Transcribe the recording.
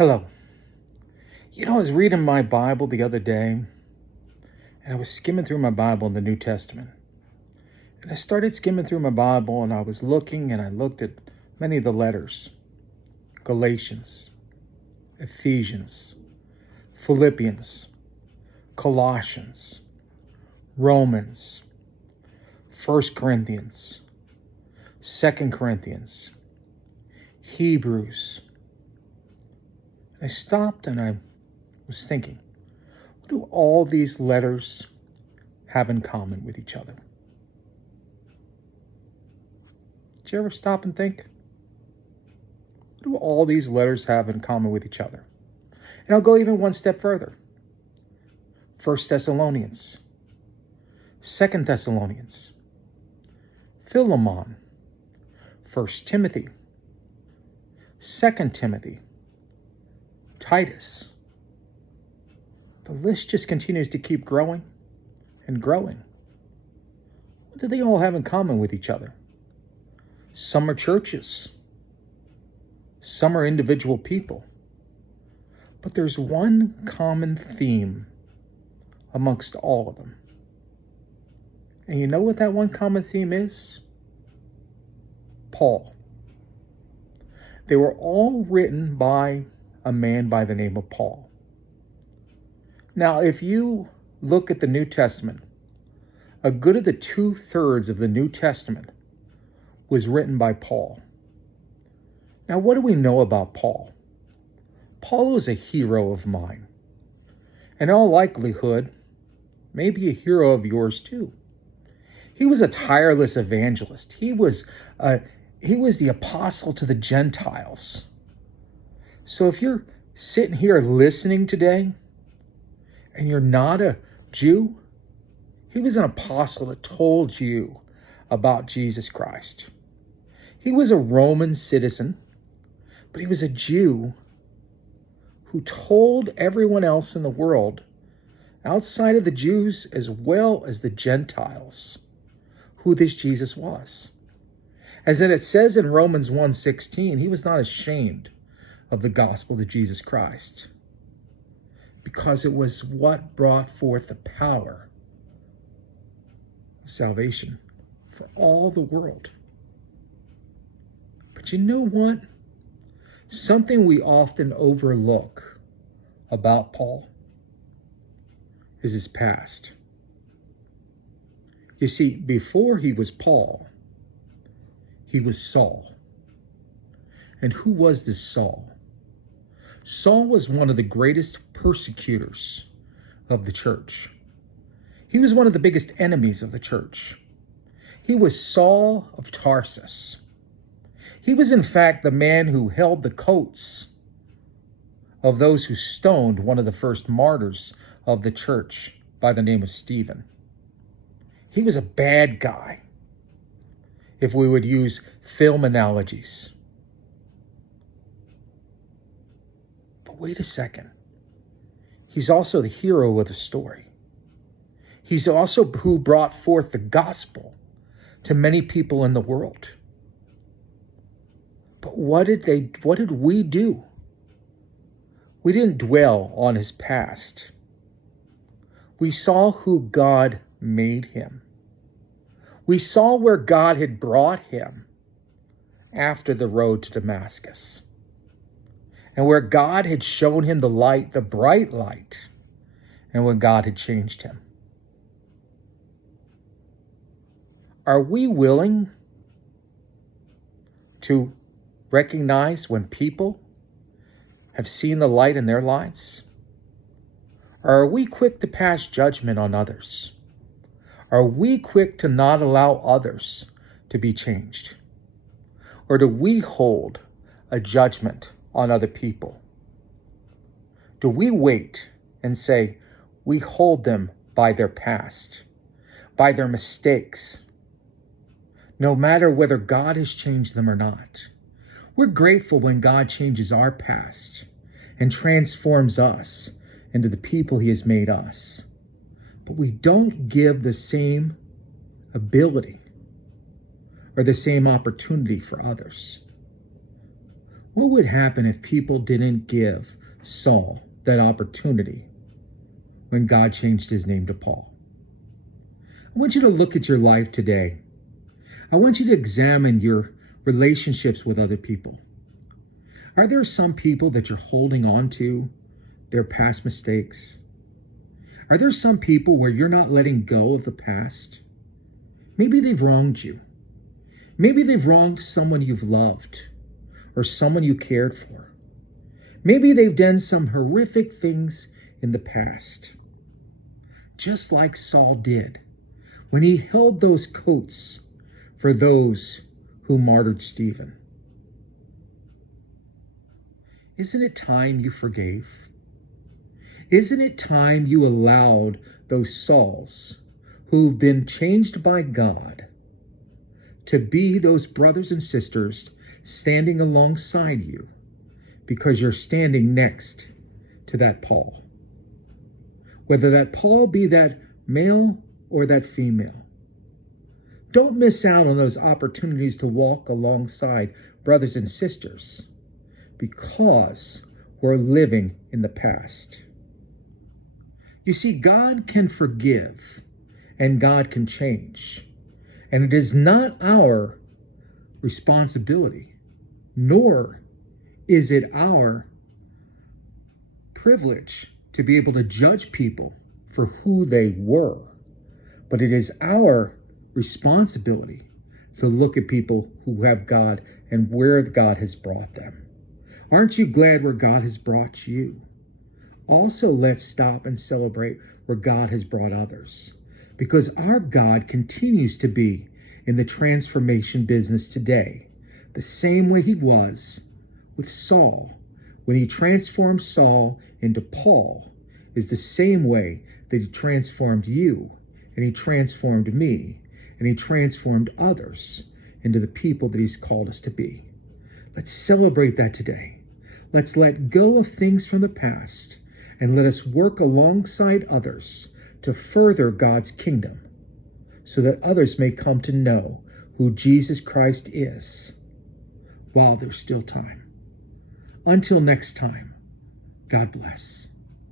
Hello. I was reading my Bible the other day, and I was skimming through my Bible in the New Testament. And I started skimming through my Bible, and I was looking, and I looked at many of the letters: Galatians, Ephesians, Philippians, Colossians, Romans, 1 Corinthians, 2 Corinthians, Hebrews. I stopped and I was thinking, what do all these letters have in common with each other? Did you ever stop and think? What do all these letters have in common with each other? And I'll go even one step further. 1 Thessalonians, 2 Thessalonians, Philemon, 1 Timothy, 2 Timothy, Titus. The list just continues to keep growing and growing. What do they all have in common with each other? Some are churches. Some are individual people. But there's one common theme amongst all of them. And you know what that one common theme is? Paul. They were all written by a man by the name of Paul. Now, if you look at the New Testament, a good of the 2/3 of the New Testament was written by Paul. Now, what do we know about Paul? Paul was a hero of mine. In all likelihood, maybe a hero of yours too. He was a tireless evangelist. He was the apostle to the Gentiles. So if you're sitting here listening today and you're not a Jew, he was an apostle that told you about Jesus Christ. He was a Roman citizen, but he was a Jew who told everyone else in the world, outside of the Jews as well as the Gentiles, who this Jesus was. As it says in Romans 1:16, he was not ashamed of the gospel of Jesus Christ, because it was what brought forth the power of salvation for all the world. But you know what? Something we often overlook about Paul is his past. You see, before he was Paul, he was Saul. And who was this Saul? Saul was one of the greatest persecutors of the church. He was one of the biggest enemies of the church. He was Saul of Tarsus. He was, in fact, the man who held the coats of those who stoned one of the first martyrs of the church by the name of Stephen. He was a bad guy, if we would use film analogies. But wait a second. He's also the hero of the story. He's also who brought forth the gospel to many people in the world. But what did we do? We didn't dwell on his past. We saw who God made him. We saw where God had brought him after the road to Damascus, and where God had shown him the light, the bright light, and when God had changed him. Are we willing to recognize when people have seen the light in their lives? Or are we quick to pass judgment on others? Are we quick to not allow others to be changed? Or do we hold a judgment on other people? Do we wait and say we hold them by their past, by their mistakes, no matter whether God has changed them or not? We're grateful when God changes our past and transforms us into the people he has made us. But we don't give the same ability or the same opportunity for others. What would happen if people didn't give Saul that opportunity when God changed his name to Paul? I want you to look at your life today. I want you to examine your relationships with other people. Are there some people that you're holding on to, their past mistakes? Are there some people where you're not letting go of the past? Maybe they've wronged you. Maybe they've wronged someone you've loved or someone you cared for. Maybe they've done some horrific things in the past. Just like Saul did when he held those coats for those who martyred Stephen. Isn't it time you forgave? Isn't it time you allowed those Sauls who've been changed by God to be those brothers and sisters standing alongside you because you're standing next to that Paul? Whether that Paul be that male or that female. Don't miss out on those opportunities to walk alongside brothers and sisters because we're living in the past. You see, God can forgive and God can change. And it is not our responsibility, nor is it our privilege to be able to judge people for who they were. But it is our responsibility to look at people who have God and where God has brought them. Aren't you glad where God has brought you? Also, let's stop and celebrate where God has brought others, because our God continues to be in the transformation business today, the same way he was with Saul. When he transformed Saul into Paul, is the same way that he transformed you, and he transformed me, and he transformed others into the people that he's called us to be. Let's celebrate that today. Let's let go of things from the past and let us work alongside others to further God's kingdom so that others may come to know who Jesus Christ is while there's still time. Until next time, God bless.